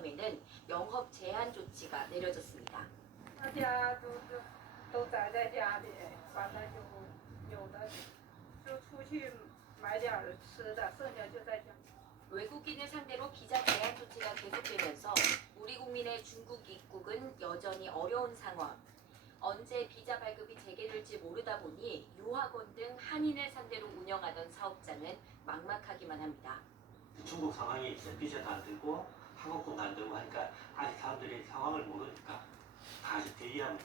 점에는 영업 제한 조치가 내려졌습니다. 大家都宅在家里，完了就有的就出去买点吃的，剩下就在家。 외국인을 상대로 비자 제한 조치가 계속되면서 우리 국민의 중국 입국은 여전히 어려운 상황. 언제 비자 발급이 재개될지 모르다 보니 유학원 등 한인을 상대로 운영하던 사업자는 막막하기만 합니다. 중국 상황이 이제 비자도 안 되고 항공권도 안 되고 하니까 아직 사람들이 상황을 모르니까 다시 대기하는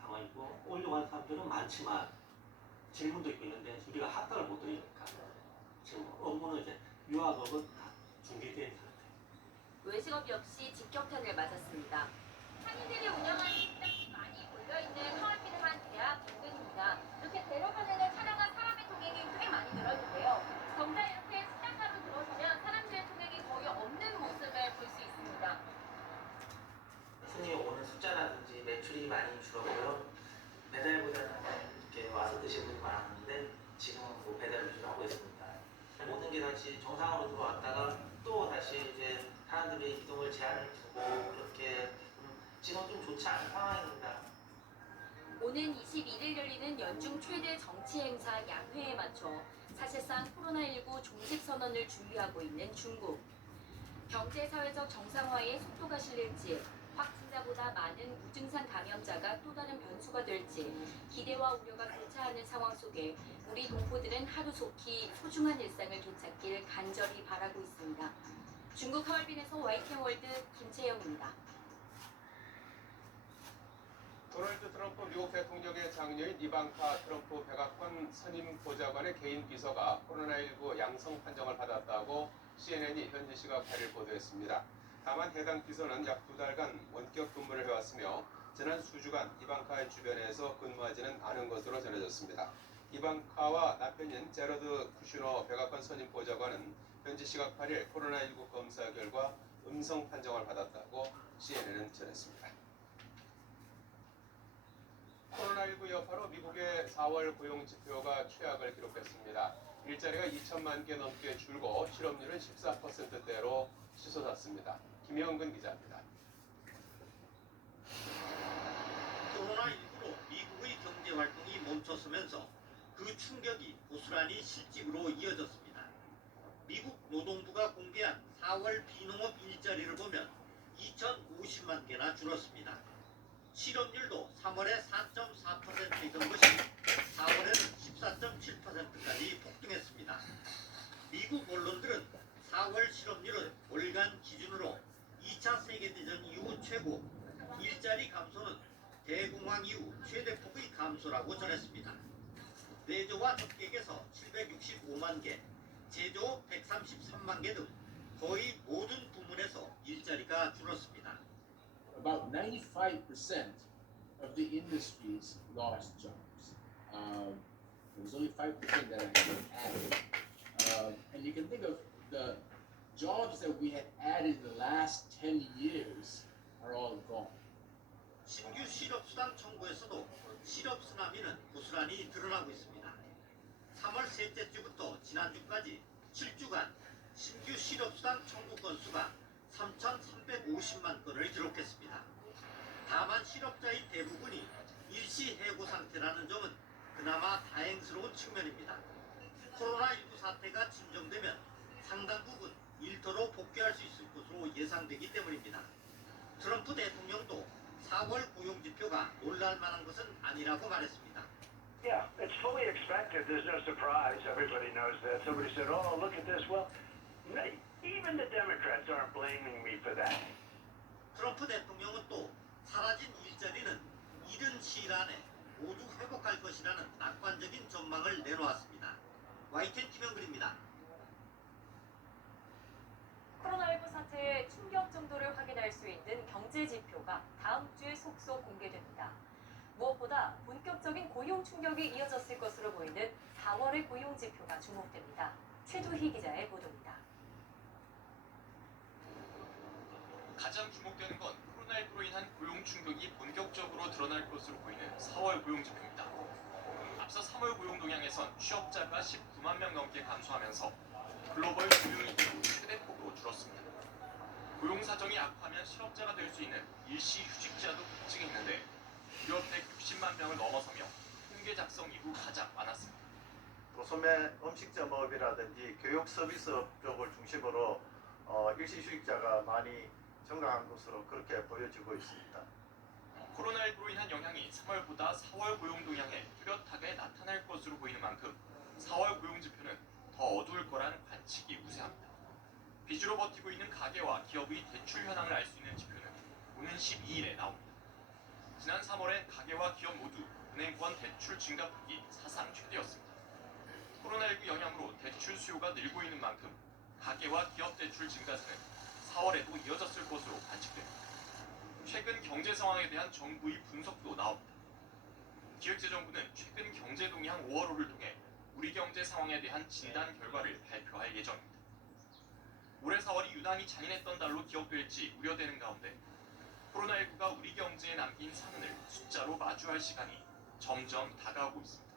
상황이고 오려고 하는 사람들은 많지만 질문도 있고 있는데 우리가 합격을 못 드리니까 지금 업무는 이제 유학업은 다 중지된 상태. 외식업 역시 직격탄을 맞았습니다. 한인들이 운영하는 식당이 많이 몰려있는 하얼빈의 한 대학 인근입니다. 이렇게 대로변에는 차량과 사람의 통행이 꽤 많이 늘었는데요. 정작 이렇게 식당가로 들어서면 사람들의 통행이 거의 없는 모습을 볼 수 있습니다. 손님이 오는 숫자라든지 매출이 많이 줄었고요. 배달보다는 이렇게 와서 드시는 분이 많았는데 지금은 뭐 배달 위주로 하고 있습니다. 모든 게 다시 정상으로 들어왔다가 또 다시 이제 사람들이 이동을 제한을 두고 그렇게 지금 좀 좋지 않은 상황입니다. 오는 21일 열리는 연중 최대 정치 행사 양회에 맞춰 사실상 코로나19 종식 선언을 준비하고 있는 중국. 경제 사회적 정상화에 속도가 실릴지, 확진자보다 많은 무증상 감염자가 또 다른 변수가 될지 기대와 우려가 교차하는 상황 속에 우리 동포들은 하루속히 소중한 일상을 되찾길 간절히 바라고 있습니다. 중국 하얼빈에서 YTN월드 김채영입니다. 도널드 트럼프 미국 대통령의 장녀인 이방카 트럼프 백악관 선임 보좌관의 개인 비서가 코로나19 양성 판정을 받았다고 CNN이 현지 시각 8일 보도했습니다. 다만 해당 비서는 약 2달간 원격 근무를 해왔으며 지난 수주간 이방카의 주변에서 근무하지는 않은 것으로 전해졌습니다. 이방카와 남편인 제러드 쿠슈너 백악관 선임 보좌관은 현지 시각 8일 코로나19 검사 결과 음성 판정을 받았다고 CNN은 전했습니다. 코로나19 여파로 미국의 4월 고용 지표가 최악을 기록했습니다. 일자리가 2천만 개 넘게 줄고 실업률은 14%대로 치솟았습니다. 김영근 기자입니다. 코로나19로 미국의 경제 활동이 멈췄으면서 그 충격이 고스란히 실직으로 이어졌습니다. 미국 노동부가 공개한 4월 비농업 일자리를 보면 2,050만 개나 줄었습니다. 실업률도 3월에 4.4%던 것이 4월에는 14.7%까지 폭등했습니다. 미국 언론들은 4월 실업률은 월간 기준으로 2차 세계대전 이후 최고, 일자리 감소는 대공황 이후 최대폭의 감소라고 전했습니다. 내조와 접객에서 765만 개, 제조 133만 개 등 거의 모든 부문에서 일자리가 줄었습니다. About 95% of the industries lost jobs. There was only 5% that actually added. And you can think of the jobs that we had added in the last 10 years are all gone. 신규 실업수당 청구에서도 실업쓰나미는 고스란히 드러나고 있습니다. 3월 셋째 주부터 지난주까지 7주간 신규 실업수당 청구 건수가 3,350만 건을 기록했습니다. 다만 실업자의 대부분이 일시 해고 상태라는 점은 그나마 다행스러운 측면입니다. 코로나19 사태가 진정되면 상당 부분 일터로 복귀할 수 있을 것으로 예상되기 때문입니다. 트럼프 대통령도 4월 고용지표가 놀랄만한 것은 아니라고 말했습니다. Yeah, it's fully expected. There's no surprise. Everybody knows that. Somebody said, oh, look at this. Well, even the Democrats aren't blaming me for that. 트럼프 대통령은 또 사라진 일자리는 이른 시일 안에 모두 회복할 것이라는 낙관적인 전망을 내놓았습니다. YTN 김영근입니다. 코로나19 사태의 충격 정도를 확인할 수 있는 경제 지표가 다음 주에 속속 공개됩니다. 무엇보다 본격적인 고용 충격이 이어졌을 것으로 보이는 4월의 고용 지표가 주목됩니다. 최두희 기자의 보도입니다. 가장 주목되는 건 코로나19로 인한 고용 충격이 본격적으로 드러날 것으로 보이는 4월 고용 지표입니다. 앞서 3월 고용 동향에선 취업자가 19만 명 넘게 감소하면서 글로벌 고용이 최대폭으로 줄었습니다. 고용 사정이 악화하면 실업자가 될 수 있는 일시 휴직자도 급증해 있는데 무려 160만 명을 넘어서며 통계 작성 이후 가장 많았습니다. 도소매 음식점업이라든지 교육 서비스업 쪽을 중심으로 일시휴직자가 많이 증가한 것으로 그렇게 보여지고 있습니다. 코로나19로 인한 영향이 3월보다 4월 고용 동향에 뚜렷하게 나타날 것으로 보이는 만큼 4월 고용 지표는 더 어두울 거란 관측이 우세합니다. 빚으로 버티고 있는 가계와 기업의 대출 현황을 알 수 있는 지표는 오는 12일에 나옵니다. 지난 3월엔 가계와 기업 모두 은행권 대출 증가폭이 사상 최대였습니다. 코로나19 영향으로 대출 수요가 늘고 있는 만큼 가계와 기업 대출 증가세는 4월에도 이어졌을 것으로 관측됩니다. 최근 경제 상황에 대한 정부의 분석도 나옵니다. 기획재정부는 최근 경제 동향 5월호를 통해 우리 경제 상황에 대한 진단 결과를 발표할 예정입니다. 올해 4월이 유난히 잔인했던 달로 기억될지 우려되는 가운데 코로나19가 우리 경제에 남긴 상흔을 숫자로 마주할 시간이 점점 다가오고 있습니다.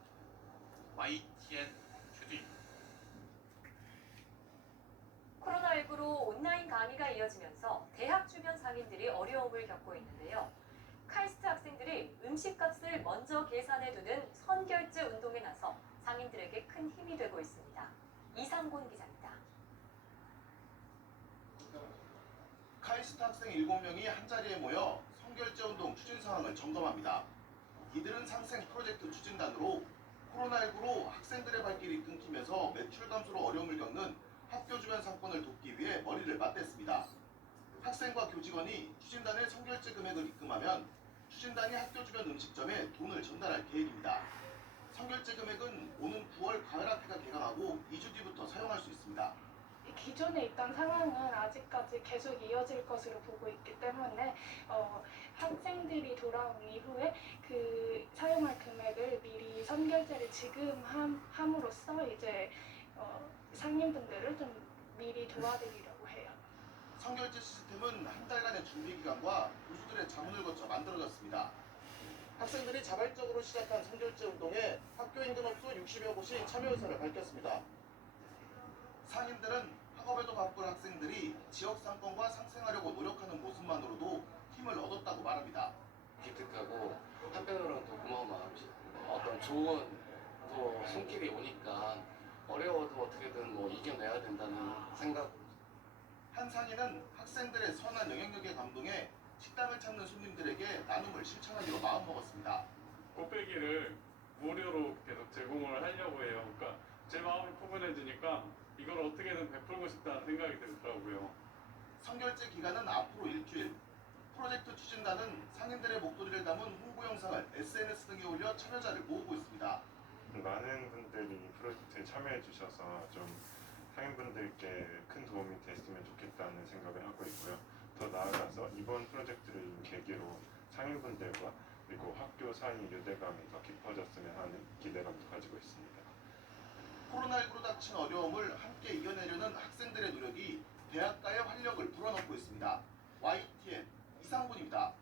YTN 최두입니다. 코로나19로 온라인 강의가 이어지면서 대학 주변 상인들이 어려움을 겪고 있는데요. 카이스트 학생들이 음식값을 먼저 계산해두는 선결제 운동에 나서 상인들에게 큰 힘이 되고 있습니다. 이상곤 기자입니다. 카이스트 학생 7명이 한자리에 모여 선결제 운동 추진 상황을 점검합니다. 이들은 상생 프로젝트 추진단으로 코로나19로 학생들의 발길이 끊기면서 매출 감소로 어려움을 겪는 학교 주변 상권을 돕기 위해 머리를 맞댔습니다. 학생과 교직원이 추진단의 선결제 금액을 입금하면 추진단이 학교 주변 음식점에 돈을 전달할 계획입니다. 선결제 금액은 오는 9월 가을학기가 개강하고 2주 뒤부터 사용할 수 있습니다. 기존에 있던 상황은 아직까지 계속 이어질 것으로 보고 있기 때문에 학생들이 돌아온 이후에 그 사용할 금액을 미리 선결제를 지금 함으로써 이제 상인분들을 좀 미리 도와드리려고 해요. 선결제 시스템은 한 달간의 준비 기간과 교수들의 자문을 거쳐 만들어졌습니다. 학생들이 자발적으로 시작한 선결제 운동에 학교 인근 업소 60여 곳이 참여 의사를 밝혔습니다. 상인들은 학업에도 바쁜 학생들이 지역 상권과 상생하려고 노력하는 모습만으로도 힘을 얻었다고 말합니다. 기특하고 한편으로는 더 고마운 마음이죠. 어떤 좋은 또 손길이 오니까 어려워도 어떻게든 뭐 이겨내야 된다는 생각. 한 상인은 학생들의 선한 영향력에 감동해 식당을 찾는 손님들에게 나눔을 실천하기로 마음먹었습니다. 꽃배기를 무료로 계속 제공을 하려고 해요. 그러니까 제 마음이 포근해지니까 이걸 어떻게든 베풀고 싶다는 생각이 들더라고요. 선결제 기간은 앞으로 일주일. 프로젝트 추진단은 상인들의 목소리를 담은 홍보 영상을 SNS 등에 올려 참여자를 모으고 있습니다. 많은 분들이 프로젝트에 참여해 주셔서 좀 상인분들께 큰 도움이 됐으면 좋겠다는 생각을 하고 있고요. 더 나아가서 이번 프로젝트를 계기로 상인분들과 그리고 학교 사이 유대감이 더 깊어졌으면 하는 기대감도 가지고 있습니다. 코로나19로 닥친 어려움을 함께 이겨내려는 학생들의 노력이 대학가의 활력을 불어넣고 있습니다. YTN 이상곤입니다.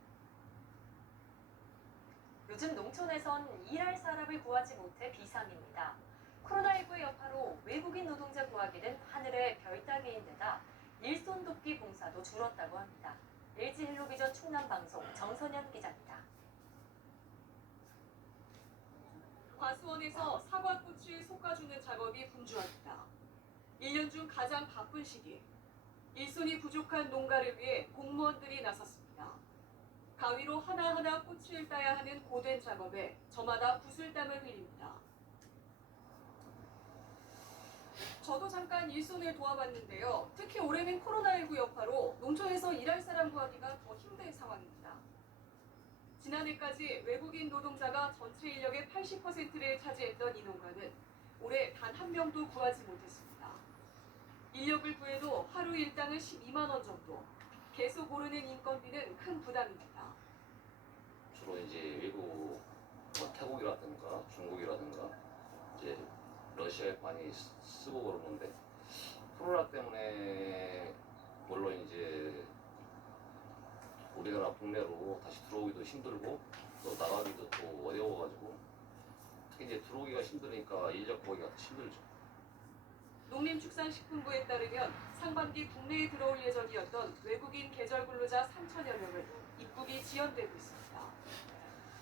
요즘 농촌에선 일할 사람을 구하지 못해 비상입니다. 코로나19의 여파로 외국인 노동자 구하기는 하늘의 별 따기인 데다 일손 돕기 봉사도 줄었다고 합니다. LG 헬로비전 충남방송 정선현 기자입니다. 과수원에서 사과꽃을 솎아주는 작업이 분주합니다. 1년 중 가장 바쁜 시기. 일손이 부족한 농가를 위해 공무원들이 나섰습니다. 가위로 하나하나 꽃을 따야 하는 고된 작업에 저마다 구슬땀을 흘립니다. 저도 잠깐 일손을 도와봤는데요. 특히 올해는 코로나19 여파로 농촌에서 일할 사람 구하기가 더 힘든 상황입니다. 지난해까지 외국인 노동자가 전체 인력의 80%를 차지했던 이 농가는 올해 단 한 명도 구하지 못했습니다. 인력을 구해도 하루 일당은 12만 원 정도. 계속 오르는 인건비는 큰 부담입니다. 주로 이제 외국 태국이라든가 중국이라든가 이제 러시아에 많이 쓰고 그러는데 코로나 때문에 물론 이제 우리나라 국내로 다시 들어오기도 힘들고 또 나가기도 또 어려워가지고 특히 이제 들어오기가 힘드니까 인력 구하기가 더 힘들죠. 농림축산식품부에 따르면 상반기 국내에 들어올 예정이었던 외국인 계절 근로자 3천여 명은 입국이 지연되고 있습니다.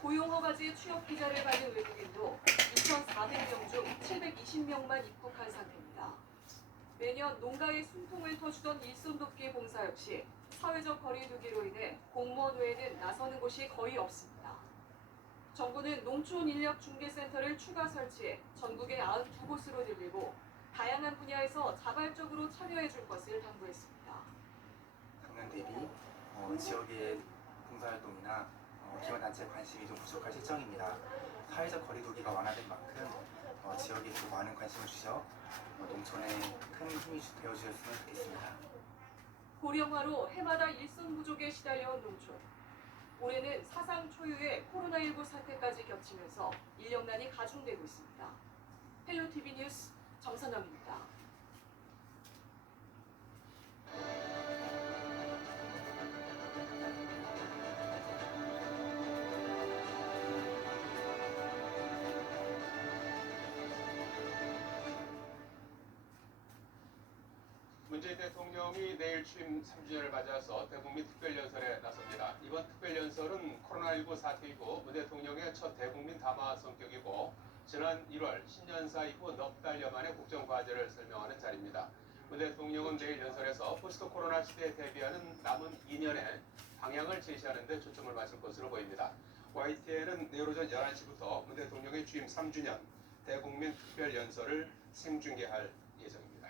고용허가제 취업 비자를 받은 외국인도 2,400명 중 720명만 입국한 상태입니다. 매년 농가에 숨통을 터주던 일손 돕기 봉사 역시 사회적 거리두기로 인해 공무원 외에는 나서는 곳이 거의 없습니다. 정부는 농촌인력중개센터를 추가 설치해 전국의 92곳으로 늘리고 다양한 분야에서 자발적으로 참여해 줄 것을 당부했습니다. 작년 대비 지역의 봉사활동이나 기관단체 관심이 좀 부족할 실정입니다. 사회적 거리두기가 완화된 만큼 지역에 더 많은 관심을 주셔 농촌에 큰 힘이 되어주셨으면 좋겠습니다. 고령화로 해마다 일손 부족에 시달려온 농촌. 올해는 사상 초유의 코로나19 사태까지 겹치면서 인력난이 가중되고 있습니다. 헬로티비 뉴스 정선영입니다. 문재인 대통령이 내일 취임 3주년을 맞아서 대국민 특별연설에 나섭니다. 이번 특별연설은 코로나19 사태 이후 문 대통령의 첫 대국민 담화 성격이고 지난 1월 신년사 이후 넉 달여 만에 국정과제를 설명하는 자리입니다. 문 대통령은 내일 연설에서 포스트 코로나 시대에 대비하는 남은 2년의 방향을 제시하는 데 초점을 맞출 것으로 보입니다. YTN은 내일 오전 11시부터 문 대통령의 취임 3주년 대국민 특별연설을 생중계할 예정입니다.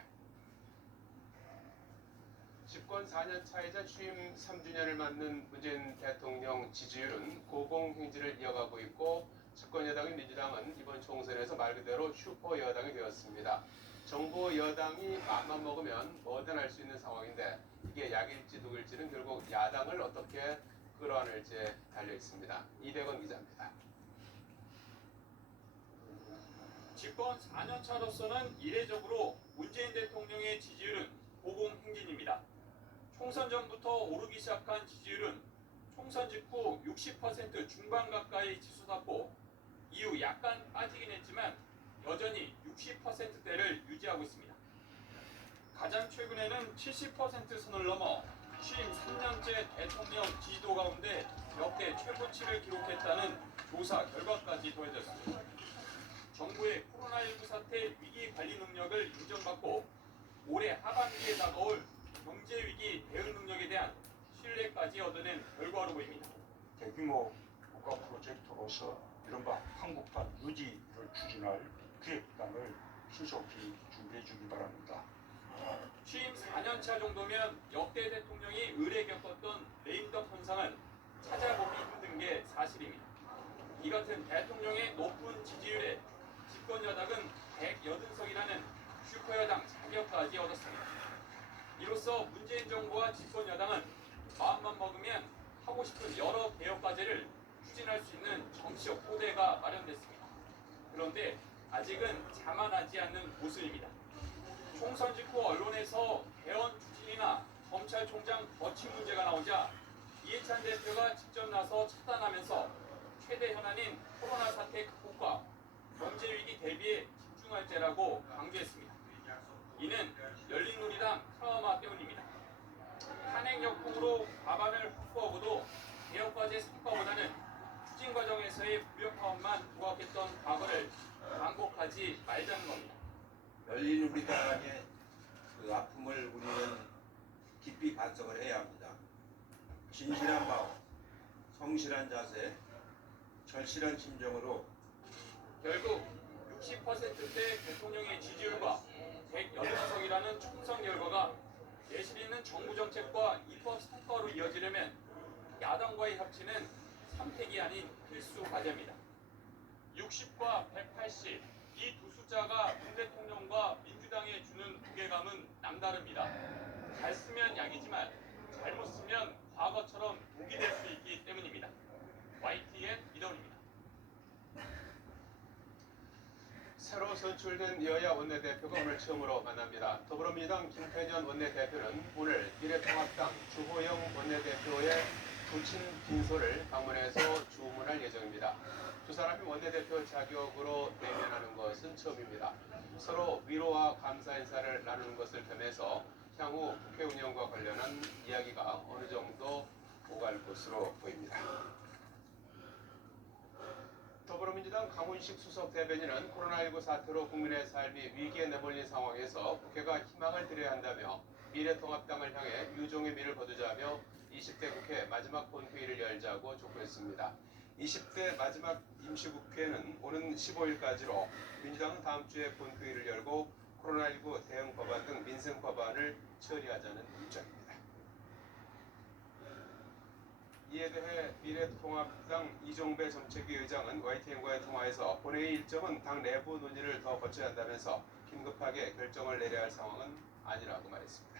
집권 4년 차이자 취임 3주년을 맞는 문재인 대통령 지지율은 고공행진을 이어가고 있고 집권 여당인 민주당은 이번 총선에서 말 그대로 슈퍼 여당이 되었습니다. 정부 여당이 맘만 먹으면 뭐든 할 수 있는 상황인데 이게 약일지 독일지는 결국 야당을 어떻게 끌어안을지에 달려 있습니다. 이대건 기자입니다. 집권 4년 차로서는 이례적으로 문재인 대통령의 지지율은 고공행진입니다. 총선 전부터 오르기 시작한 지지율은 총선 직후 60% 중반 가까이 치솟았고 이후 약간 빠지긴 했지만 여전히 60%대를 유지하고 있습니다. 가장 최근에는 70% 선을 넘어 취임 3년째 대통령 지지도 가운데 역대 최고치를 기록했다는 조사 결과까지 더해졌습니다. 정부의 코로나19 사태 위기 관리 능력을 인정받고 올해 하반기에 다가올 경제위기 대응 능력에 대한 신뢰까지 얻어낸 결과로 보입니다. 대규모 국가 프로젝트로서 이른바 한국판 유지를 추진할 기획단을 신속히 준비해 주기 바랍니다. 취임 4년차 정도면 역대 대통령이 의례 겪었던 레임덕 현상은 찾아보기 힘든 게 사실입니다. 이 같은 대통령의 높은 지지율에 집권 여당은 180석이라는 슈퍼여당 자격까지 얻었습니다. 이로써 문재인 정부와 집권 여당은 마음만 먹으면 하고 싶은 여러 개혁 과제를 추진할 수 있는 정치적 토대가 마련됐습니다. 그런데 아직은 자만하지 않는 모습입니다. 총선 직후 언론에서 개헌 추진이나 검찰총장 거취 문제가 나오자 이해찬 대표가 직접 나서 차단하면서 최대 현안인 코로나 사태 극복과 경제위기 대비에 집중할제라고 강조했습니다. 이는 열린우리당 트라우마 때문입니다. 탄핵 역풍으로 과반을 확보하고도 개혁과제 성과보다는 추진 과정에서의 무력화만 부각했던 과거를 반복하지 말자는 겁니다. 열린우리당의 그 아픔을 우리는 깊이 반성을 해야 합니다. 진실한 마음, 성실한 자세, 절실한 심정으로 결국 60%대 대통령의 지지율과 180석이라는 총선 결과가 내실 있는 정부 정책과 입법 성과로 이어지려면 야당과의 협치는 선택이 아닌 필수 과제입니다. 60과 180, 이 두 숫자가 문 대통령과 민주당에 주는 무게감은 남다릅니다. 잘 쓰면 약이지만 잘못 쓰면 과거처럼 독이 될 수 있기 때문입니다. YTN 이동입니다. 새로 선출된 여야 원내대표가 오늘 처음으로 만납니다. 더불어민주당 김태년 원내대표는 오늘 미래통합당 주호영 원내대표의 부친 빈소를 방문해서 주문할 예정입니다. 두 사람이 원내대표 자격으로 대면하는 것은 처음입니다. 서로 위로와 감사 인사를 나누는 것을 겸해서 향후 국회 운영과 관련한 이야기가 어느 정도 오갈 것으로 보입니다. 더불어민주당 강훈식 수석 대변인은 코로나19 사태로 국민의 삶이 위기에 내몰린 상황에서 국회가 희망을 드려야 한다며 미래통합당을 향해 유종의 미를 거두자며 20대 국회 마지막 본회의를 열자고 촉구했습니다. 20대 마지막 임시국회는 오는 15일까지로 민주당은 다음 주에 본회의를 열고 코로나19 대응 법안 등 민생 법안을 처리하자는 입장입니다. 이에 대해 미래통합당 이종배 정책위 의장은 YTN과의 통화에서 본회의 일정은 당 내부 논의를 더 거쳐야 한다면서 긴급하게 결정을 내려야 할 상황은 아니라고 말했습니다.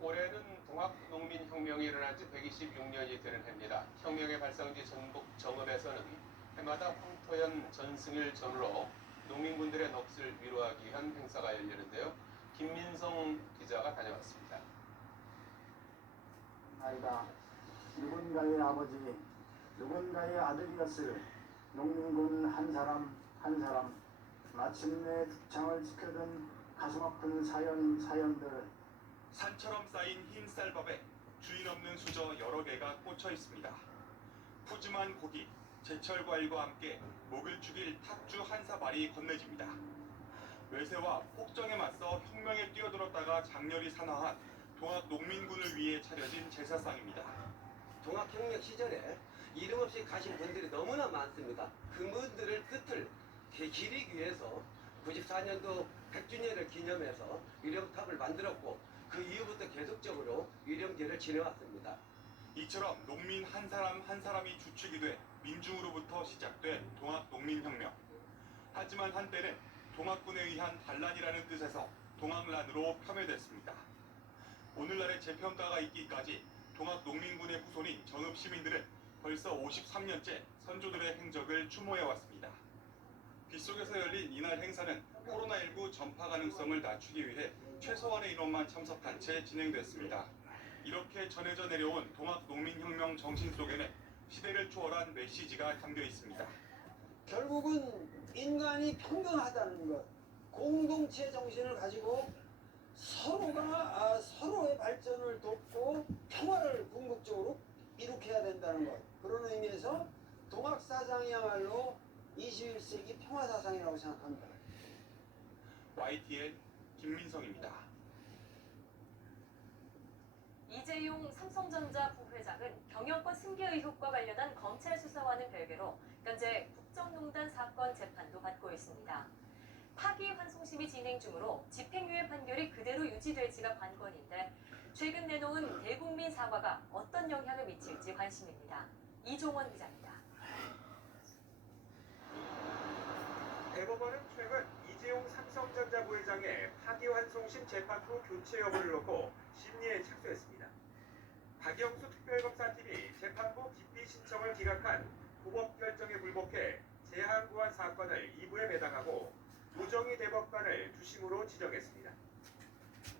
올해는 동학농민혁명이 일어난 지 126년이 되는 해입니다. 혁명의 발상지 전북 정읍에서는 해마다 황토연 전승일 전으로 농민분들의 넋을 위로하기 위한 행사가 열리는데요. 김민성 기자가 다녀왔습니다. 아이다. 누군가의 아버지, 누군가의 아들이었을 농민군 한 사람 한 사람 마침내 죽창을 지켜든 가슴 아픈 사연들. 산처럼 쌓인 흰 쌀밥에 주인 없는 수저 여러 개가 꽂혀 있습니다. 푸짐한 고기, 제철 과일과 함께 목을 죽일 탁주 한 사발이 건네집니다. 외세와 폭정에 맞서 혁명에 뛰어들었다가 장렬히 산화한 동학 농민군을 위해 차려진 제사상입니다. 동학혁명 시절에 이름 없이 가신 분들이 너무나 많습니다. 그분들을 뜻을 기리기 위해서 94년도 100주년을 기념해서 유령탑을 만들었고 그 이후부터 계속적으로 유령제를 지내왔습니다. 이처럼 농민 한 사람 한 사람이 주축이 돼 민중으로부터 시작된 동학농민혁명. 하지만 한때는 동학군에 의한 반란이라는 뜻에서 동학란으로 폄훼됐습니다. 오늘날의 재평가가 있기까지 동학농민군의 후손인 정읍 시민들은 벌써 53년째 선조들의 행적을 추모해왔습니다. 빗속에서 열린 이날 행사는 코로나19 전파 가능성을 낮추기 위해 최소한의 인원만 참석한 채 진행됐습니다. 이렇게 전해져 내려온 동학농민혁명 정신 속에는 시대를 초월한 메시지가 담겨 있습니다. 결국은 인간이 평등하다는 것, 공동체 정신을 가지고 서로가 서로의 발전을 돕고 평화를 궁극적으로 이룩해야 된다는 것. 그런 의미에서 동학사상이야말로 21세기 평화사상이라고 생각합니다. YTN 김민성입니다. 이재용 삼성전자 부회장은 경영권 승계 의혹과 관련한 검찰 수사와는 별개로 현재 국정농단 사건 재판도 받고 있습니다. 파기환송심이 진행 중으로 집행유예 판결이 그대로 유지될지가 관건인데 최근 내놓은 대국민 사과가 어떤 영향을 미칠지 관심입니다. 이종원 기자입니다. 대법원은 최근 이재용 삼성전자 부회장의 파기환송심 재판부 교체 여부를 놓고 심리에 착수했습니다. 박영수 특별검사팀이 재판부 기피 신청을 기각한 고법 결정에 불복해 재항구한 사건을 2부에 배당하고 우정희 대법관을 주심으로 지정했습니다.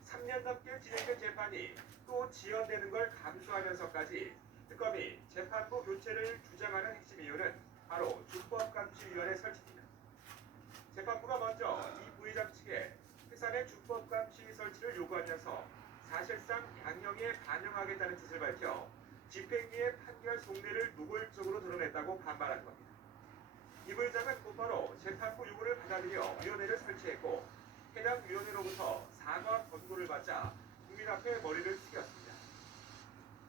3년 넘게 진행된 재판이 또 지연되는 걸 감수하면서까지 특검이 재판부 교체를 주장하는 핵심 이유는 바로 준법감시위원회 설치입니다. 재판부가 먼저 이 부회장 측에 해산의 준법감시 설치를 요구하면서 사실상 양형에 반영하겠다는 뜻을 밝혀 집행유예 판결 속내를 노골적으로 드러냈다고 반발한 겁니다. 이 부회장은 곧바로 재판부 요구를 받아들여 위원회를 설치했고 해당 위원회로부터 사과 권고를 받자 국민 앞에 머리를 숙였습니다.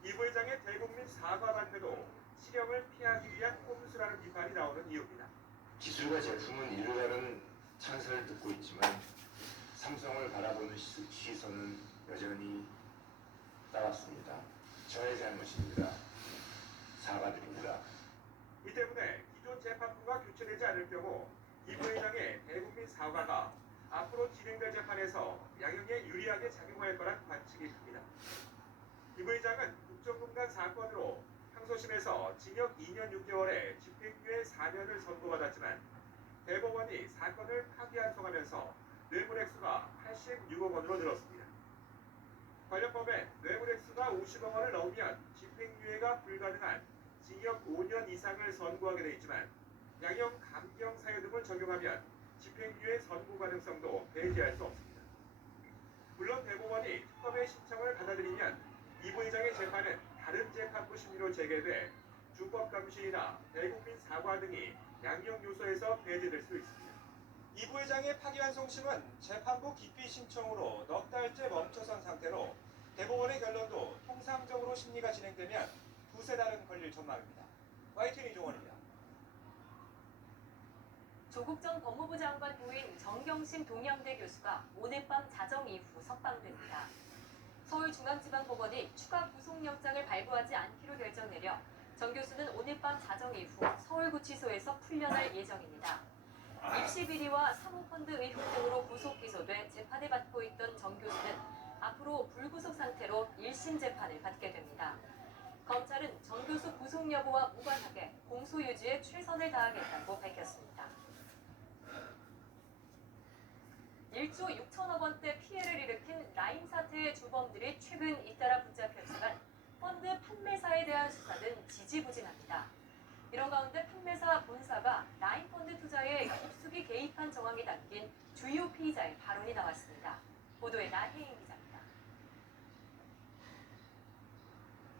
이 부회장의 대국민 사과 발표도 실형을 피하기 위한 꼼수라는 비판이 나오는 이유입니다. 기술과 제품은 이를 다른 찬사를 듣고 있지만 삼성을 바라보는 시선은 여전히 따랐습니다. 저의 잘못입니다. 사과드립니다. 이 때문에 기존 재판부가 교체되지 않을 경우 이 부회장의 대국민 사과가 앞으로 진행될 재판에서 양형에 유리하게 작용할 거란 관측이 큽니다. 이 부회장은 국정농단 사건으로 항소심에서 징역 2년 6개월에 집행유예 4년을 선고받았지만 대법원이 사건을 파기환송하면서 뇌물액수가 86억 원으로 늘었습니다. 관련 법엔 뇌물액수가 50억 원을 넘으면 집행유예가 불가능한 징역 5년 이상을 선고하게 돼 있지만 양형 감경 사유 등을 적용하면 집행유예 선고 가능성도 배제할 수 없습니다. 물론 대법원이 특검의 신청을 받아들이면 이 부회장의 재판은 다른 재판부 심리로 재개돼 주법감시나 대국민 사과 등이 양형 요소에서 배제될 수 있습니다. 이 부회장의 파기환송심은 재판부 기피 신청으로 넉 달째 멈춰선 상태로 대법원의 결론도 통상적으로 심리가 진행되면 두세 달은 걸릴 전망입니다. YTN 이종원입니다. 조국 전 법무부 장관 부인 정경심 동양대 교수가 오늘 밤 자정 이후 석방됩니다. 서울중앙지방법원이 추가 구속영장을 발부하지 않기로 결정 내려 정 교수는 오늘 밤 자정 이후 서울구치소에서 풀려날 예정입니다. 입시 비리와 사모펀드 의혹 등으로 구속 기소돼 재판을 받고 있던 정 교수는 앞으로 불구속 상태로 1심 재판을 받게 됩니다. 검찰은 정 교수 구속 여부와 무관하게 공소 유지에 최선을 다하겠다고 밝혔습니다. 1조 6천억 원대 피해를 일으킨 라임 사태의 주범들이 최근 잇따라 붙잡혔지만 펀드 판매사에 대한 수사는 지지부진합니다. 이런 가운데 판매사 본사가 라임 펀드 투자에 깊숙이 개입한 정황이 담긴 주요 피의자의 발언이 나왔습니다. 보도에 나혜인 기자입니다.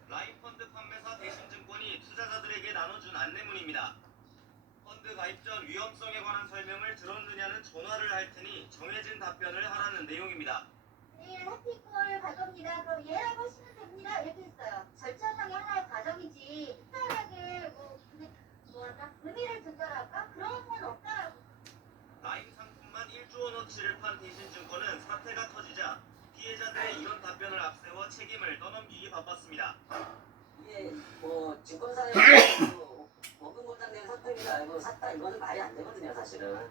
라임펀드 판매사 대신증권이 투자자들에게 나눠준 안내문입니다. 펀드 가입 전 위험성에 관한 설명을 들었느냐는 전화를 할 테니 정해진 답변을 하라는 내용입니다. 내일 해피콜 갈 겁니다. 그럼 예라고 하시면 됩니다. 이렇게 했어요. 절차상의 하나의 과정이지 특별하게 의미를 둔다랄까? 그런 건 없다라고. 라임 상품만 1조 원어치를 판 대신증권은 사태가 터지자 피해자들의 이런 답변을 앞세워 책임을 떠넘기기 바빴습니다. 이게 증권사에 원금 보장된 상품인 줄 알고 샀다 이거는 말이 안 되거든요, 사실은.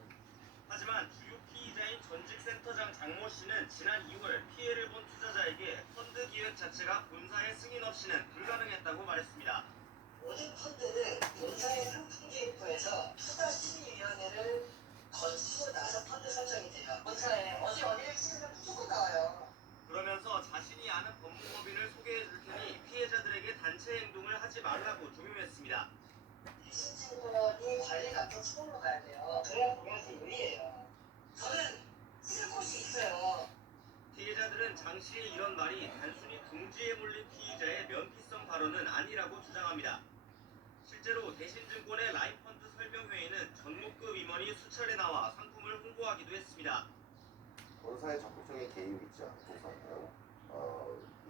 하지만 주요 피의자인 전직 센터장 장모 씨는 지난 2월 피해를 본 투자자에게 펀드 기획 자체가 본사의 승인 없이는 불가능했다고 말했습니다. 모든 펀드는 본사의 상품 기획부에서 투자심의위원회를 거치고 나서 펀드 설정이 돼요. 본사에 어디를 치면 무조건 나와요. 그러면서 자신이 아는 법무법인을 소개해 줄 테니 피해자들에게 단체 행동을 하지 말라고 종용했습니다. 대신증권이 관리가 또 처음으로 가야 돼요. 그래야 그것이 유리해요. 저는 찍을 곳이 있어요. 피해자들은 장 씨의 이런 말이 단순히 궁지에 몰린 피의자의 면피성 발언은 아니라고 주장합니다. 실제로 대신증권의 라임펀드 설명회에는 전무급 임원이 수차례 나와 상품을 홍보하기도 했습니다. 본사의 적극적인 개입이 있지 않고서는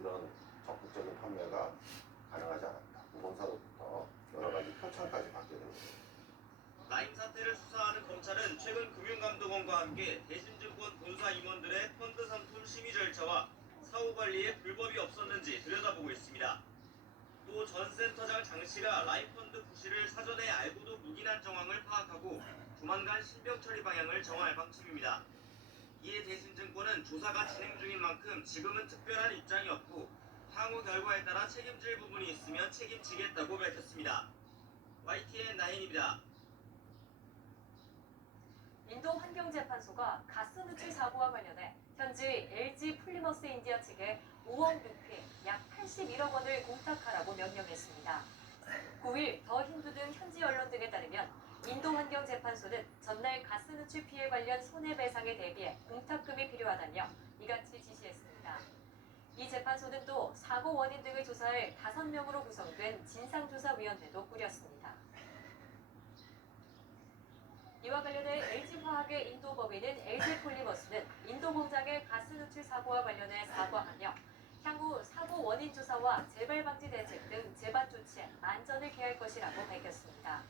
이런 적극적인 판매가 가능하지 않았다. 본사로부터 여러 가지 표창까지 받게 됩니다. 라임 사태를 수사하는 검찰은 최근 금융감독원과 함께 대신증권 본사 임원들의 펀드 상품 심의 절차와 사후 관리에 불법이 없었는지 들여다보고 있습니다. 또 전 센터장 장 씨가 라임펀드 부실을 사전에 알고도 묵인한 정황을 파악하고 조만간 신병 처리 방향을 정할 방침입니다. 이에 대신증권은 조사가 진행 중인 만큼 지금은 특별한 입장이 없고 향후 결과에 따라 책임질 부분이 있으면 책임지겠다고 밝혔습니다. YTN 나인입니다. 인도 환경재판소가 가스 누출 사고와 관련해 현지 LG 폴리머스 인디아 측에 5억 루피, 약 81억 원을 공탁하라고 명령했습니다. 9일 더 힌두 등 현지 언론 등에 따르면 인도 환경재판소는 전날 가스 누출 피해 관련 손해배상에 대비해 공탁금이 필요하다며 이같이 지시했습니다. 이 재판소는 또 사고 원인 등을 조사할 5명으로 구성된 진상조사위원회도 꾸렸습니다. 이와 관련해 LG화학의 인도 법인인 LG폴리머스는 인도 공장의 가스 누출 사고와 관련해 사과하며 향후 사고 원인 조사와 재발 방지 대책 등 재발 조치에 만전을 기할 것이라고 밝혔습니다.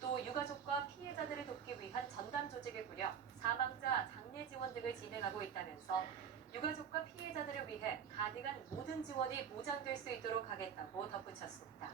또 유가족과 피해자들을 돕기 위한 전담 조직을 꾸려 사망자 장례 지원 등을 진행하고 있다면서 유가족과 피해자들을 위해 가능한 모든 지원이 보장될 수 있도록 하겠다고 덧붙였습니다.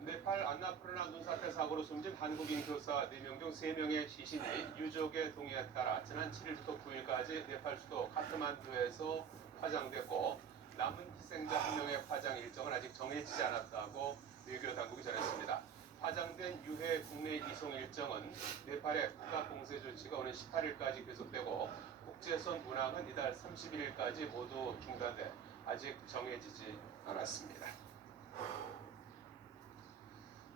네팔 안나푸르나 눈사태 사고로 숨진 한국인 교사 4명 중 3명의 시신이 유족의 동의에 따라 지난 7일부터 9일까지 네팔 수도 카트만두에서 화장됐고 남은 희생자 한 명의 화장 일정은 아직 정해지지 않았다고 외교 당국이 전했습니다. 화장된 유해 국내 이송 일정은 네팔의 국가 공세 조치가 오는 18일까지 계속되고 국제선 운항은 이달 31일까지 모두 중단돼 아직 정해지지 않았습니다.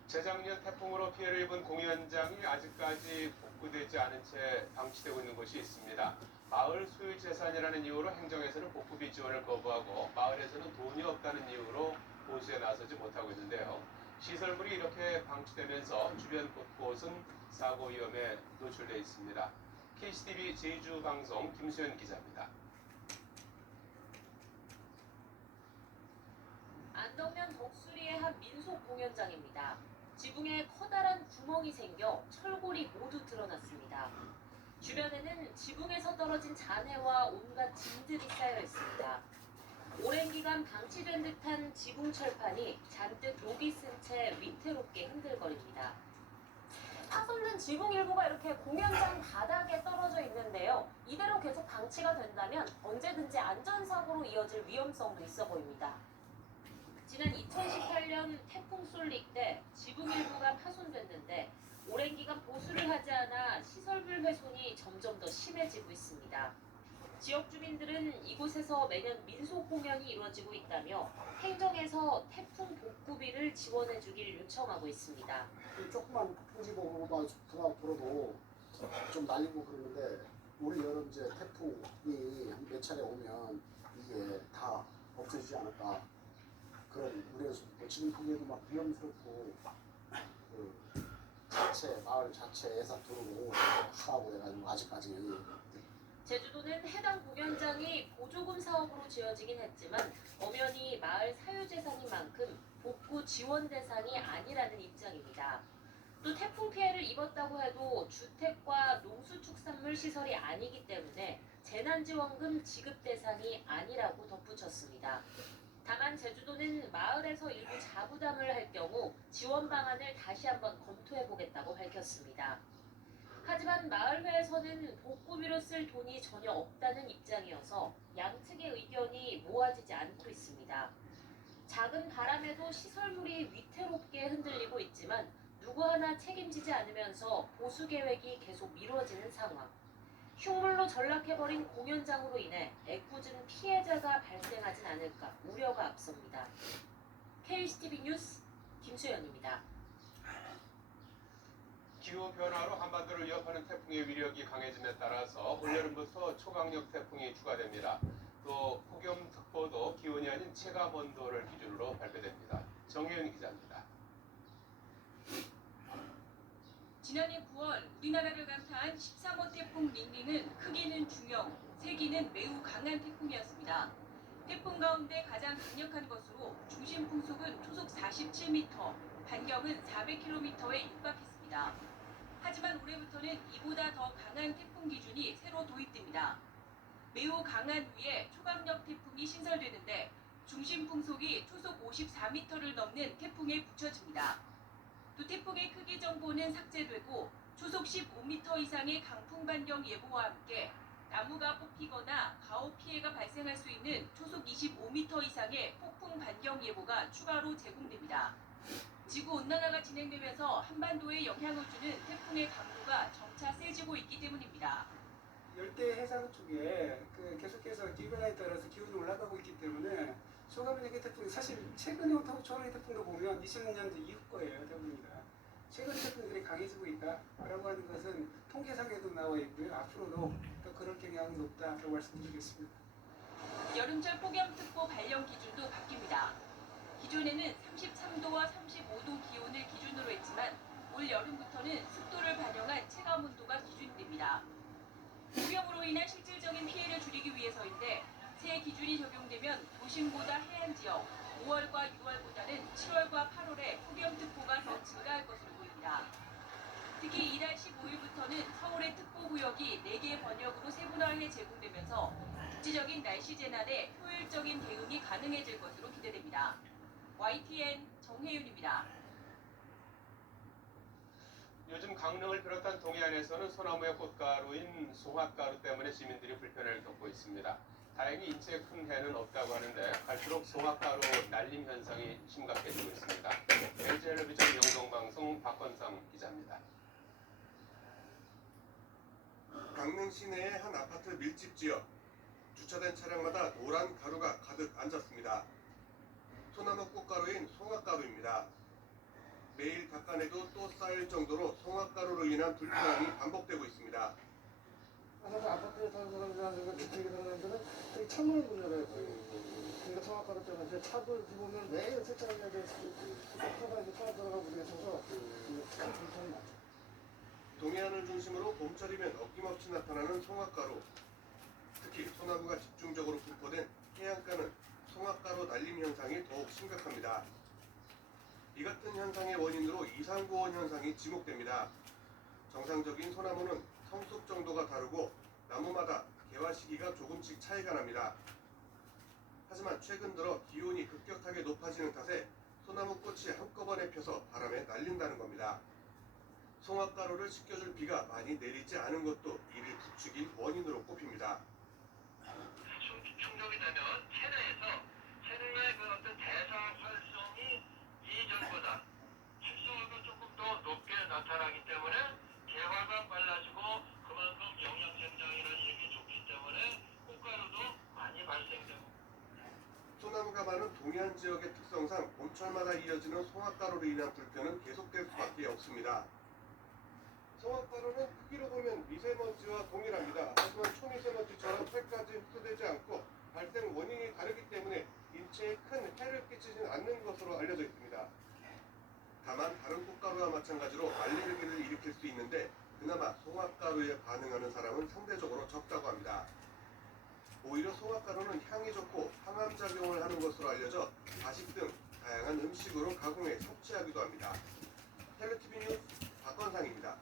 재작년 태풍으로 피해를 입은 공연장이 아직까지 복구되지 않은 채 방치되고 있는 곳이 있습니다. 마을 소유 재산이라는 이유로 행정에서는 복구비 지원을 거부하고 마을에서는 돈이 없다는 이유로 보수에 나서지 못하고 있는데요. 시설물이 이렇게 방치되면서 주변 곳곳은 사고 위험에 노출되어 있습니다. KCTV 제주방송 김수현 기자입니다. 안덕면 덕수리의 한 민속 공연장입니다. 지붕에 커다란 구멍이 생겨 철골이 모두 드러났습니다. 주변에는 지붕에서 떨어진 잔해와 온갖 짐들이 쌓여 있습니다. 오랜 기간 방치된 듯한 지붕 철판이 잔뜩 녹이 쓴 채 위태롭게 흔들거립니다. 파손된 지붕 일부가 이렇게 공연장 바닥에 떨어져 있는데요. 이대로 계속 방치가 된다면 언제든지 안전사고로 이어질 위험성도 있어 보입니다. 지난 2018년 태풍 솔릭 때 지붕 일부가 파손됐는데 오랜 기간 보수를 하지 않아 시설물 훼손이 점점 더 심해지고 있습니다. 지역 주민들은 이곳에서 매년 민속 공연이 이루어지고 있다며 행정에서 태풍 복구비를 지원해 주길 요청하고 있습니다. 조그만 풍지보고만 불어도 좀 날리고 그러는데 올 여름 이제 태풍이 한 몇 차례 오면 이게 다 없어지지 않을까 그런 우려에서 지금 보기에도 막 위험스럽고 그 자체 마을 자체에서 들어오고 하라고 해가지고 아직까지. 제주도는 해당 공연장이 보조금 사업으로 지어지긴 했지만 엄연히 마을 사유재산인 만큼 복구 지원 대상이 아니라는 입장입니다. 또 태풍 피해를 입었다고 해도 주택과 농수축산물 시설이 아니기 때문에 재난지원금 지급 대상이 아니라고 덧붙였습니다. 다만 제주도는 마을에서 일부 자부담을 할 경우 지원 방안을 다시 한번 검토해보겠다고 밝혔습니다. 하지만 마을회에서는 복구비로 쓸 돈이 전혀 없다는 입장이어서 양측의 의견이 모아지지 않고 있습니다. 작은 바람에도 시설물이 위태롭게 흔들리고 있지만 누구 하나 책임지지 않으면서 보수 계획이 계속 미뤄지는 상황. 흉물로 전락해버린 공연장으로 인해 애꿎은 피해자가 발생하진 않을까 우려가 앞섭니다. KCTV 뉴스 김수연입니다. 기후 변화로 한반도를 위협하는 태풍의 위력이 강해짐에 따라서 올여름부터 초강력 태풍이 추가됩니다. 또 폭염특보도 기온이 아닌 체감 온도를 기준으로 발표됩니다. 정혜윤 기자입니다. 지난해 9월 우리나라를 강타한 13호 태풍 닝닝은 크기는 중형, 세기는 매우 강한 태풍이었습니다. 태풍 가운데 가장 강력한 것으로 중심 풍속은 초속 47m, 반경은 400km에 육박했습니다. 하지만 올해부터는 이보다 더 강한 태풍 기준이 새로 도입됩니다. 매우 강한 위에 초강력 태풍이 신설되는데 중심 풍속이 초속 54m를 넘는 태풍에 붙여집니다. 또 태풍의 크기 정보는 삭제되고 초속 15m 이상의 강풍 반경 예보와 함께 나무가 뽑히거나 가호 피해가 발생할 수 있는 초속 25m 이상의 폭풍 반경 예보가 추가로 제공됩니다. 지구온난화가 진행되면서 한반도에 영향을 주는 태풍의 강도가 점차 세지고 있기 때문입니다. 열대 해상 쪽에 계속해서 기후변화에 따라서 기온이 올라가고 있기 때문에 초강력의 태풍이 사실 최근에 온 초강력 태풍도 보면 2000년도 이후 거예요. 대부분이다. 최근 태풍들이 강해지고 있다라고 하는 것은 통계상에도 나와 있고요. 앞으로도 더 그럴 경향이 높다라고 말씀드리겠습니다. 여름철 폭염특보 발령 기준도 바뀝니다. 기존에는 33도와 35도 기온을 기준으로 했지만 올 여름부터는 습도를 반영한 체감온도가 기준됩니다. 폭염으로 인한 실질적인 피해를 줄이기 위해서인데 새 기준이 적용되면 도심보다 해안 지역, 5월과 6월보다는 7월과 8월에 폭염특보가 더 증가할 것으로 보입니다. 특히 이달 15일부터는 서울의 특보구역이 4개 번역으로 세분화해 제공되면서 국지적인 날씨 재난에 효율적인 대응이 가능해질 것으로 기대됩니다. YTN 정혜윤입니다. 요즘 강릉을 비롯한 동해안에서는 소나무의 꽃가루인 송화가루 때문에 시민들이 불편을 겪고 있습니다. 다행히 인체에 큰 해는 없다고 하는데 갈수록 송악가로 날림 현상이 심각해지고 있습니다. LG텔레비전 영동방송 박건성 기자입니다. 강릉 시내의 한 아파트 밀집 지역. 주차된 차량마다 노란 가루가 가득 앉았습니다. 소나무 꽃가루인 송악가루입니다. 매일 닦아내도 또 쌓일 정도로 송악가루로 인한 불편함이 반복되고 있습니다. 사실 아파트에 사는 사람들이나 주택에 사는 사람들은 저기 창문을 못 열어요. 그러니까 성악가루 때문에 제 차도 보면 매일 세차를 해야 돼서 차가 이제 차가 들어가고 그래서 큰 불편이 많죠. 동해안을 중심으로 봄철이면 어김없이 나타나는 송악가루. 특히 소나무가 집중적으로 분포된 해안가는 송악가루 날림 현상이 더욱 심각합니다. 이 같은 현상의 원인으로 이상고온 현상이 지목됩니다. 정상적인 소나무는 성숙 정도가 다르고 나무마다 개화 시기가 조금씩 차이가 납니다. 하지만 최근 들어 기온이 급격하게 높아지는 탓에 소나무 꽃이 한꺼번에 펴서 바람에 날린다는 겁니다. 송악가루를 씻겨줄 비가 많이 내리지 않은 것도 이를 부추긴 원인으로 꼽힙니다. 충족이 되면 체내에서 체내의 그 어떤 대사 활성이 이전보다 활성화가 조금 더 높게 나타나기 때문에 개화가 빨라지고 그만큼 영양 생장이라는 얘기 좋기 때문에 꽃가루도 많이 발생되고. 소나무가 많은 동해안 지역의 특성상 봄철마다 이어지는 송악가루로 인한 불편은 계속될 수밖에 없습니다. 송악가루는 크기로 보면 미세먼지와 동일합니다. 하지만 초미세먼지처럼 살까지 흡수되지 않고 발생 원인이 다르기 때문에 인체에 큰 해를 끼치진 않는 것으로 알려져 있습니다. 다만 다른 꽃가루와 마찬가지로 알레르기를 일으킬 수 있는데 그나마 송악가루에 반응하는 사람은 상대적으로 적다고 합니다. 오히려 송악가루는 향이 좋고 항암작용을 하는 것으로 알려져 가식 등 다양한 음식으로 가공해 섭취하기도 합니다. 텔레TV 뉴스 박건상입니다.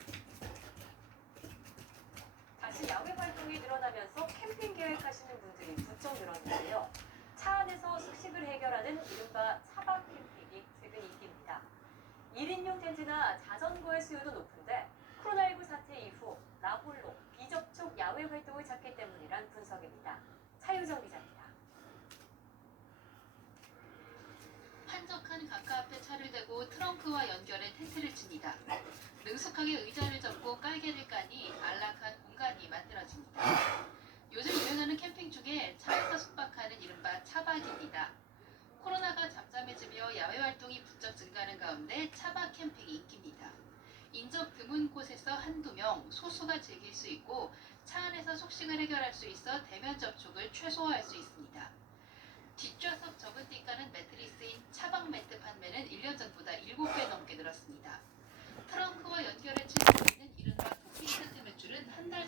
다시 야외 활동이 늘어나면서 캠핑 계획하시는 분들이 부쩍 늘었는데요. 차 안에서 숙식을 해결하는 이른바 차박 캠핑이 최근 인기입니다. 1인용 텐트나 자전거의 수요도 높은데 코로나19 사태 이후 나홀로 비접촉 야외 활동을 찾기 때문이란 분석입니다. 차유정 기자입니다. 한적한 강가 앞에 차를 대고 트렁크와 연결해 텐트를 칩니다. 능숙하게 의자를 접고 깔개를 까니 안락한 공간이 만들어집니다. 요즘 유행하는 캠핑 중에 차에서 숙박하는 이른바 차박입니다. 코로나가 잠잠해지며 야외 활동이 부쩍 증가하는 가운데 차박 캠핑이 인기입니다. 인접 드문 곳에서 한두 명 소수가 즐길 수 있고 차 안에서 숙식을 해결할 수 있어 대면 접촉을 최소화할 수 있습니다. 뒷좌석 접은 띠까는 매트리스인 차박 매트 판매는 1년 전보다 7배 넘게 늘었습니다. 트렁크와 연결해 칠 수 있는 이른바 도킹 텐트 매출은 한 달